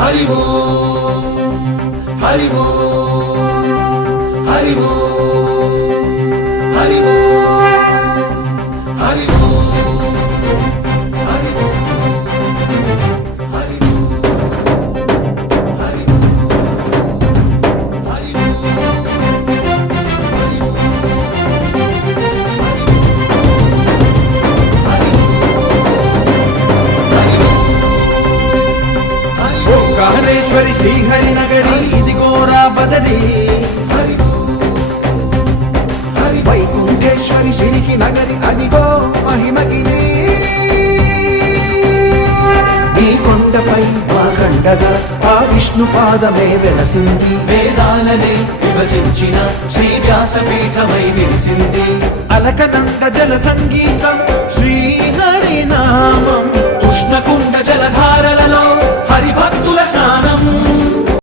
హరి ఓం హరి ఓం హరి ఓం హరి ఓం హరి ఓం. శ్రీహరి నగరి ఇదిగోరా బదరి వైకుంఠేశ్వరి సిరికి నగరి అదిగో మహిమగిరి. ఈ కొండపై మా గండగా ఆ విష్ణు పాదమే వెలసింది. వేదాలనే విభజించిన శ్రీ వ్యాసపీఠమై విరిసింది అలకనంద జల